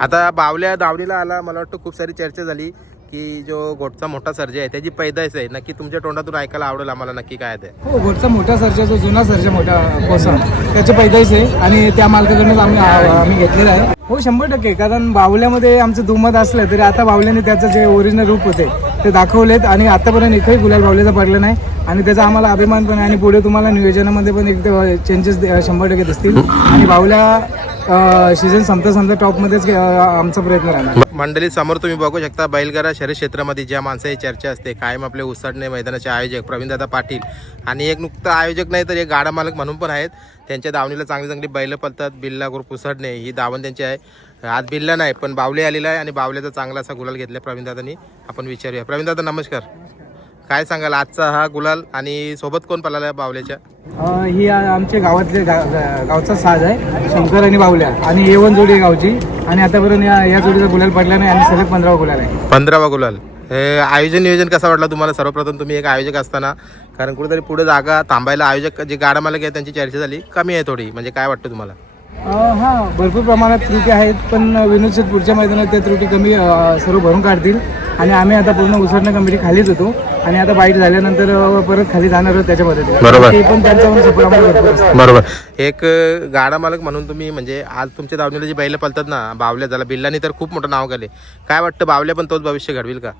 आता बावल्या दावणीला आला मला वाटतं खूप सारी चर्चा झाली की जो गोटचा मोठा सर्जा आहे त्याची पैदास आहे. नक्की तुमच्या तोंडातून ऐकायला आवडेल आम्हाला नक्की काय ते. हो घोटचा मोठा सर्जा जो जुना सर्जा मोठा कोसा त्याची पैदाईच आहे आणि त्या मालकाकडूनच आम्ही आम्ही घेतलेला आहे. हो शंभर टक्के कारण बावल्यामध्ये आमचं दुमत असलं तरी आता बावल्याने त्याचं जे ओरिजिनल रूप होते ते दाखवलेत आणि आतापर्यंत एकही गुलाल बावल्याचा पडला नाही आणि त्याचा आम्हाला अभिमान पण आहे आणि पुढे तुम्हाला नियोजनामध्ये पण एक चेंजेस शंभर टक्के दिसतील. आणि बावल्या सीझन संपता संपता टॉपमध्येच आमचा प्रयत्न राहणार. मंडळी समोर तुम्ही बघू शकता बैलगाडा शहरी क्षेत्रामध्ये ज्या माणसाची चर्चा असते कायम आपले उसडणे मैदानाचे आयोजक प्रवीणदादा पाटील आणि एक नुकतं आयोजक नाही तर एक गाडा मालक म्हणून पण आहेत. त्यांच्या दावणीला चांगली चांगली बैलं पलतात बिल्ला ग्रुप उसडणे ही दावण त्यांची आहे. आज बिल्ला नाही पण बावले आलेला आहे आणि बावल्याचा चांगला असा गुलाल घेतला प्रवीणदादांनी आपण विचारूया. प्रवीणदादा नमस्कार. काय सांगाल आजचा हा गुलाल आणि सोबत कोण पळाला बावल्याच्या? ही आमच्या गावातले गा- गा- गावचा साज आहे शंकर आणि बावल्या. आणि येवन जोडी आहे गावची. आणि आतापर्यंत या या जोडीचा गुलाल पडला नाही आणि सलग पंधरावा गुलाल आहे. पंधरावा गुलाल. हे आयोजन नियोजन कसा वाटला तुम्हाला? सर्वप्रथम तुम्ही एक आयोजक असताना कारण कुठेतरी पुढे जागा थांबायला आयोजक जे गाडा मालक आहे त्यांची चर्चा झाली. कमी आहे थोडी. म्हणजे काय वाटतं तुम्हाला? हा भरपूर प्रमाणात त्रुटी आहेत पण विनोद शेठ पुढच्या मैदानात त्या त्रुटी कमी अ, सर्व भरून काढतील. आणि आम्ही आता पूर्ण उसरणं कमिटी खालीच होतो. आणि आता बाईट झाल्यानंतर अ, परत खाली जाणार आहोत त्याच्या पद्धतीने बरोबर. ते पण त्यांच्यावर भरपूर असतो. बरोबर. एक अ, गाडा मालक म्हणून तुम्ही म्हणजे आज तुमच्या दावणीला जी बैल पळतात ना बावल्या झाला बिल्लानी तर खूप मोठं नाव केले. काय वाटतं बावल्या पण तोच भविष्य घडविल का?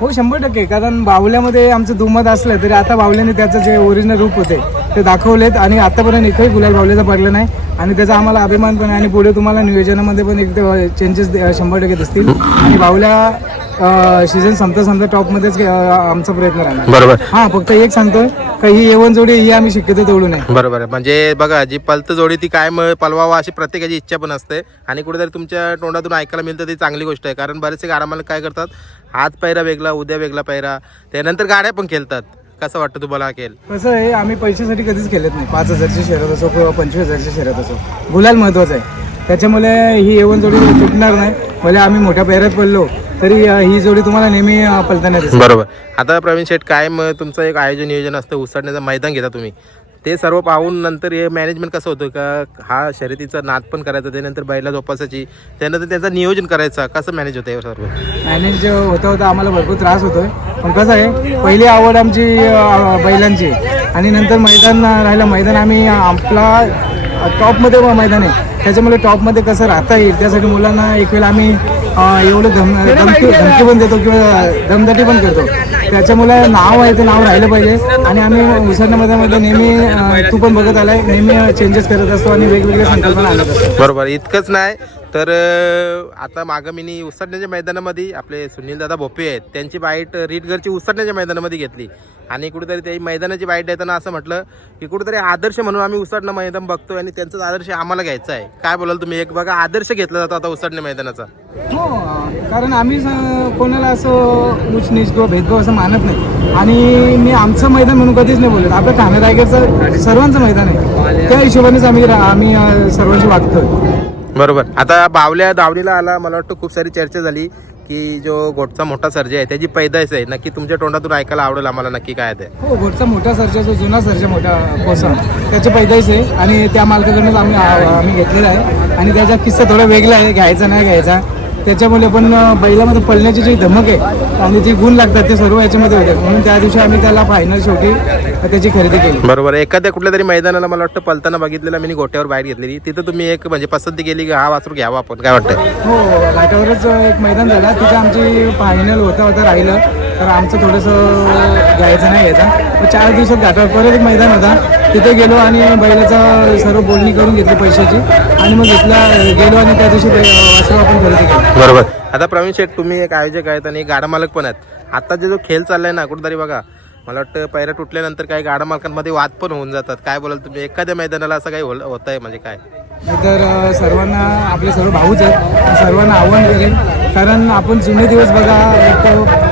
हो शंभर टक्के. कारण बावल्यामध्ये आमचं दुमत असलं तरी आता बावल्याने त्याचं जे ओरिजिनल रूप होते ते दाखवलेत. आणि आतापर्यंत एकही गुलाल बावल्याचा पडला नाही. आणि त्याचा आम्हाला अभिमान पण आहे. आणि पुढे तुम्हाला नियोजनामध्ये पण एक चेंजेस शंभर टक्के दिसतील. आणि बावल्या सीझन संपता संपता टॉपमध्येच आमचा प्रयत्न राहणार. बरोबर. हा फक्त एक सांगतोय का ही येवन जोडी ही आम्ही शक्यतो तोडू नये. बरोबर आहे. म्हणजे बघा जी पलत जोडी ती काय पलवावा अशी प्रत्येकाची इच्छा पण असते. आणि कुठेतरी तुमच्या तोंडातून ऐकायला मिळतं ती चांगली गोष्ट आहे. कारण बरेचसे गाडा मालक काय करतात? आज पैरा वेगळा उद्या वेगळा पैरा. त्यानंतर गाड्या पण खेळतात. कसं वाटतं तुम्हाला खेळ? कसं आहे आम्ही पैशासाठी कधीच खेळत नाही. पाच हजारची शर्यत असो किंवा पंचवीस हजारची शर्यत असो. गुलाल महत्वाचं आहे. त्याच्यामुळे ही येवन जोडी तुटणार नाही. भले आम्ही मोठ्या पेहऱ्यात पडलो तरी ही जोडी तुम्हाला नेहमी पलताना बरोबर. आता प्रवीण शेठ काय तुमचं एक आयोजन नियोजन असतं? उसडण्याचं मैदान घेता तुम्ही. ते सर्व पाहून नंतर हे मॅनेजमेंट कसं होतं? का हा शर्यतीचा नाद पण करायचा त्यानंतर बैला जोपासायची त्यानंतर त्याचं नियोजन करायचं कसं मॅनेज होतं हे सर्व? मॅनेज होता होता आम्हाला भरपूर त्रास होतोय. पण कसं आहे पहिली आवड आमची बैलांची. आणि नंतर मैदान राहिलं मैदान आम्ही आपला टॉपमध्ये मैदान आहे. त्याच्यामुळे टॉपमध्ये कसं राहता येईल त्यासाठी मुलांना एक वेळा आम्ही एवढं धम धमकी धमकी पण देतो किंवा दमदाटी पण करतो. त्याच्यामुळे नाव आहे ते नाव राहिलं पाहिजे. आणि आम्ही उसरण्यामध्ये मध्ये नेहमी तू पण बघत आलाय नेहमी चेंजेस करत असतो आणि वेगवेगळ्या संकल्पना आणत असतो. बरोबर इतकंच नाही. तर आता मागं मी उसडण्याच्या मैदानामध्ये आपले सुनील दादा भोपे आहेत. त्यांची बाईट रीटगरची उसडण्याच्या मैदानामध्ये घेतली. आणि कुठेतरी ते मैदानाची बाईट देताना असं म्हटलं की कुठेतरी आदर्श म्हणून आम्ही उसडणं मैदान बघतोय आणि त्यांचाच आदर्श आम्हाला घ्यायचा आहे. काय बोलाल तुम्ही? एक बघा आदर्श घेतला जातो आता उसडणे मैदानाचा. हो कारण आम्ही कोणाला असं उच नीच किंवा भेदभाव असं मानत नाही. आणि मी आमचं मैदान म्हणून कधीच नाही बोलत. आपलं ठाणे रायगडचं सर्वांचं मैदान आहे. त्या हिशोबानेच आम्ही रा- आम्ही सर्वांशी वागतोय. बरोबर. आता बावल्या दावणीला आला मला वाटतं खूप सारी चर्चा झाली की जो घोटचा मोठा सर्जा आहे त्याची पैदास आहे. नक्की तुमच्या तोंडातून ऐकायला आवडेल आम्हाला नक्की काय ते. हो घोटचा मोठा सर्जा जो जुना सर्जा मोठा कोसा त्याची पैदाईच आहे आणि त्या मालकाकडूनच आम्ही आम्ही घेतलेला आहे. आणि त्याचा किस्सा थोडा वेगळा आहे घ्यायचा नाही घ्यायचा. त्याच्यामुळे पण बैलामध्ये पळण्याची जी धमक आहे आणि जी गुण लागतात ते सर्व याच्यामध्ये होते. म्हणून त्या दिवशी आम्ही त्याला फायनल शेवटी त्याची खरेदी केली. बरोबर एखाद्या कुठल्या तरी मैदानाला मला वाटतं पलताना बघितलेला मी गोट्यावर बाहेर घेतलेली. तिथं तुम्ही एक म्हणजे पसंती केली की हा वासरू घ्यावा आपण. काय वाटतं हो घाटावरच एक मैदान झाला. तिथं आमची फायनल होता होता राहिलं. तर आमचं थोडंसं घ्यायचं नाही घ्यायचा मग चार दिवसात घाटावर परत एक मैदान होता. तिथे गेलो आणि बैलाचा सर्व बोलणी करून घेतली पैशाची. आणि मग घेतला गेलो आणि त्या दिवशी वासरू आपण खरेदी केली बरोबर. आता प्रवीण शेठ तुम्ही एक आयोजक आहेत आणि एक गाडा मालक पण आहेत. आता जे जो खेळ चाललाय ना कुठेतरी बघा मला वाटतं पैरा तुटल्यानंतर काही गाडा मालकांमध्ये वाद पण होऊन जातात. काय बोलाल तुम्ही? एखाद्या मैदानाला असं काही होत आहे म्हणजे काय? तर सर्वांना आपले सर्व भाऊच आहेत. सर्वांना आव्हान करेन कारण आपण जुने दिवस बघा एक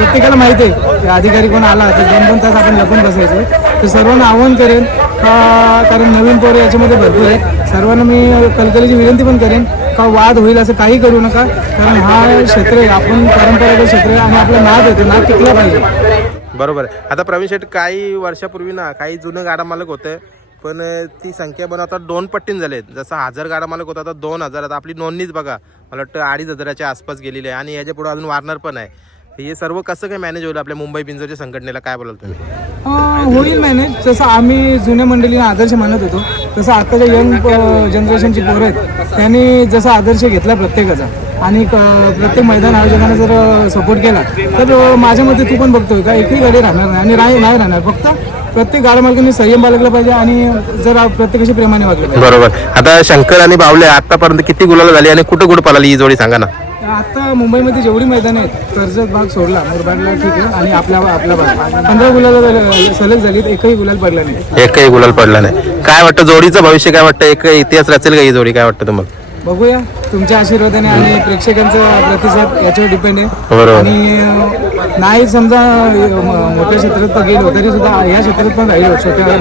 प्रत्येकाला माहिती आहे की अधिकारी कोण आला तर दोन दोन तास आपण लपून बसायचो. तर सर्वांना आव्हान करेन का कारण नवीन पोरं याच्यामध्ये भरपूर आहेत. सर्वांना मी कलकलीची विनंती पण करेन का वाद होईल असं काही करू नका. कारण हा क्षेत्र आहे आपण परंपरागत क्षेत्र आहे आणि आपला नाद येतो नाद टिकला पाहिजे. बरोबर आहे. आता प्रवीण शेठ काही वर्षापूर्वी ना काही जुनं गाडा मालक होते पण ती संख्या पण आता दोन पट्टीन आहेत. जसं हजार गाडा मालक होता आता दोन हजार. आता आपली नोंदणीच बघा. मला वाटतं अडीच हजाराच्या आसपास गेलेली आहे आणि याच्यापुढे अजून वाढणार पण आहे. हे सर्व कसं काय मॅनेज होईल आपल्या मुंबई बिंजोरच्या संघटनेला? काय बोलाल तुम्ही? होईल मॅनेज जसं आम्ही जुन्या मंडळींना आदर्श मानत होतो तसं आत्ताच्या यंग जनरेशनची पोरं आहेत त्यांनी जसा आदर्श घेतला प्रत्येकाचा आणि क- प्रत्येक मैदान आयोजकांना जर सपोर्ट केला तर अं, माझ्या मते तू पण बघतोय का एकही गाडी राहणार नाही आणि नाही नाही राहणार. फक्त प्रत्येक गाड्या मालकांनी संयम बाळगला पाहिजे आणि जर प्रत्येकाशी प्रेमाने वागलं पाहिजे. बरोबर. आता शंकर आणि बावले आतापर्यंत किती गुलाला झाली आणि कुठं कुठं पळाली ही जोडी सांगा ना. आता मुंबईमध्ये जेवढी मैदान आहेत कर्जत भाग सोडला मुरबाडला ठीक आहे आणि आपला आपला भाग पंधरा गुलाला सलग झालीत एकही गुलाल पडला नाही. एकही गुलाल पडला नाही. काय वाटतं जोडीचं भविष्य काय वाटतं? एक इतिहास रचेल का ही जोडी? काय वाटतं तुम्हाला? बघूया. तुमच्या आशीर्वादाने आणि प्रेक्षकांचा प्रतिसाद याच्यावर डिपेंड आहे. बरोबर. आणि नाही समजा मोठ्या क्षेत्रात तर गेलो तरी सुद्धा या क्षेत्रात पण राहिलो छोट्या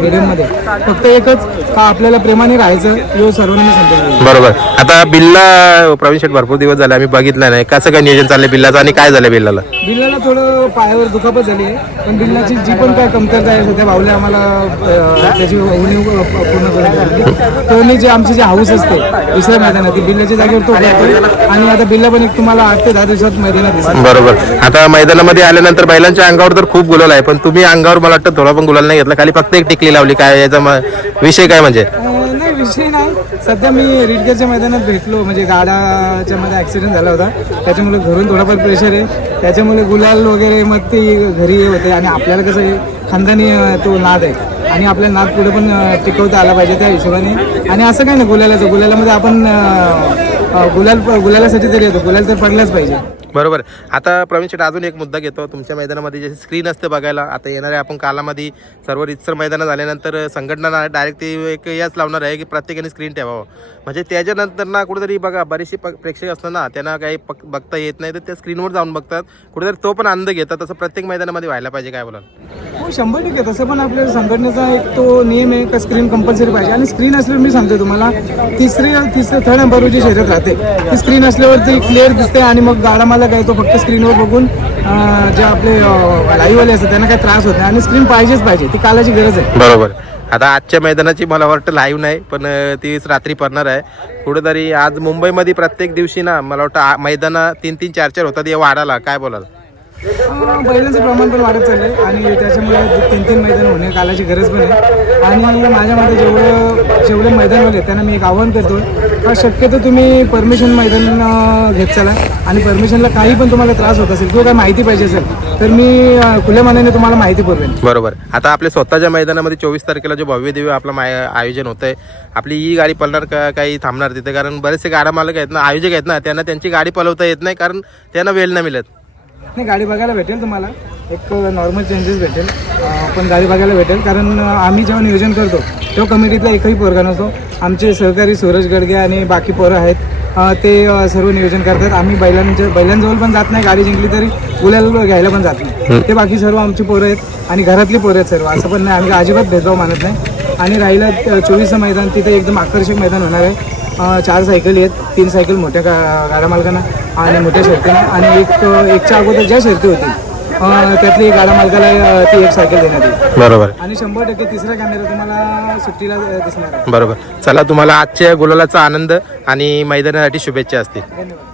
मीडियममध्ये फक्त एकच का आपल्याला प्रेमाने राहायचं यो सर्वांनी दिला. बरोबर. आता बिल्ला प्रवीण शेठ भरपूर दिवस झाले आम्ही बघितलं नाही. कसं काय नियोजन चाललंय बिल्लाचं आणि काय झालं बिल्लाला? बिल्लाला थोडं पायावर दुखापत झाली आहे पण बिल्लाची जी पण काय कमतरता आहे सध्या भावल्या आम्हाला त्याची उणीव पूर्ण करून. तोनी जे आमची जी हाऊस असते दुसऱ्या मैदानात ती बिल्लाच्या जागेवर तो करतोय आणि आता बिल्ला पण एक तुम्हाला आठ ते दहा दिवसात मैदानात दिसेल बरोबर. आता मैदानामध्ये आल्यानंतर बैलांच्या अंगावर तर खूप गुलाल आहे पण तुम्ही अंगावर मला वाटतं थोडा पण गुलाल नाही घेतला. खाली फक्त एक टिकली लावली. काय याचा म- विषय काय म्हणजे? अं, नाही विषय नाही. सध्या मी रिडगरच्या मैदानात भेटलो. म्हणजे गाडाच्या मध्ये ऍक्सिडेंट झाला होता. त्याच्यामुळे घरून थोडाफार प्रेशर आहे. त्याच्यामुळे गुलाल वगैरे मग ते घरी हे होते. आणि आपल्याला कसं आहे खानदानी अं, तो नाद आहे. आणि आपल्या नाद पुढे पण टिकवता आला पाहिजे त्या हिशोबाने. आणि असं काय नाही गुलालाचं गुलालामध्ये आपण गुलाल गुलालासाठी तरी येतो. गुलाल तर पडलाच पाहिजे. बरोबर. आता प्रवीण शेठ अजून एक मुद्दा घेतो. तुमच्या मैदानामध्ये जशी स्क्रीन असते बघायला आता येणाऱ्या आपण कालामध्ये सर्व रितसर मैदानं झाल्यानंतर संघटना डायरेक्ट ते एक याच लावणार आहे की प्रत्येकाने स्क्रीन ठेवावं. म्हणजे त्याच्यानंतर ना कुठेतरी बघा बरेचसे प- प्रेक्षक असतात ना त्यांना काही पक बघता येत नाही तर त्या स्क्रीनवर जाऊन बघतात. कुठेतरी तो पण आनंद घेतात. तसं प्रत्येक मैदानामध्ये व्हायला पाहिजे काय बोला हो शंभर टक्के. तसं पण आपल्या संघटनेचा एक तो नियम आहे का स्क्रीन कंपल्सरी पाहिजे. आणि स्क्रीन असल्यावर मी सांगतो तुम्हाला तिसरी तिसरं थर्ड नंबरवर जी शर्यत राहते ती स्क्रीन असल्यावरती क्लिअर दिसते आणि मग गाडा मला काय तो फक्त स्क्रीनवर बघून जे आपले लाईव्हवाले असतात त्यांना काही त्रास होत नाही. आणि स्क्रीन पाहिजेच पाहिजे ती कालाची गरज आहे. बरोबर. आता आजच्या मैदानाची मला वाटतं लाईव्ह नाही पण तीच रात्री पडणार आहे. कुठेतरी आज मुंबईमध्ये प्रत्येक दिवशी ना मला वाटतं मैदानं तीन तीन चार चार होतात या वाढाला काय बोलाल? बैलांचं प्रमाण पण वाढत चाललंय आणि त्याच्यामुळे तीन तीन मैदान होणे कालाची गरज पण आहे. आणि माझ्या मते जेवढं जेवढे मैदानवाले त्यांना मी एक आव्हान करतो. का शक्यतो तुम्ही परमिशन मैदान घेत चला. आणि परमिशनला काही पण तुम्हाला त्रास होत असेल किंवा काही माहिती पाहिजे असेल तर मी खुल्या मनाने तुम्हाला माहिती पुरवेन. बरोबर. आता आपल्या स्वतःच्या मैदानामध्ये चोवीस तारखेला जो भव्य दिव्य आपलं माय आयोजन होतं आहे आपली ही गाडी पळणार का काही थांबणार तिथे? कारण बरेचसे गाडा मालक आहेत ना आयोजक आहेत ना त्यांना त्यांची गाडी पळवता येत नाही कारण त्यांना वेळ नाही मिळत. नाही गाडी बघायला भेटेल तुम्हाला. एक नॉर्मल चेंजेस भेटेल. पण गाडी बघायला भेटेल. कारण आम्ही जेव्हा नियोजन करतो तेव्हा कमिटीतला एकही पोरगा नसतो. आमचे सहकारी सूरज गडगे आणि बाकी पोरं आहेत. ते सर्व नियोजन करतात. आम्ही बैलांच्या बैलांजवळ पण जात नाही गाडी जिंकली तरी गुलाल घ्यायला पण जात नाही. ते बाकी सर्व आमची पोरं आहेत आणि घरातली पोरं आहेत सर्व. असं पण नाही आम्ही अजिबात भेदभाव मानत नाही. आणि राहिलं चोवीसचं मैदान तिथे एकदम आकर्षक मैदान होणार आहे. चार सायकली आहेत. तीन सायकल मोठ्या गा गाड्या मालकांना आणि मोठ्या शर्तींना आणि एक एकच्या अगोदर ज्या शर्ती होती त्यातली गाड्या मालकाला ती एक सायकल देण्यात येईल. बरोबर. आणि शंभर टक्के तिसरा कॅमेरा तुम्हाला सुट्टीला दिसणार आहे. बरोबर. चला तुम्हाला आजच्या गुलालाचा आनंद आणि मैदानासाठी शुभेच्छा असतील. धन्यवाद.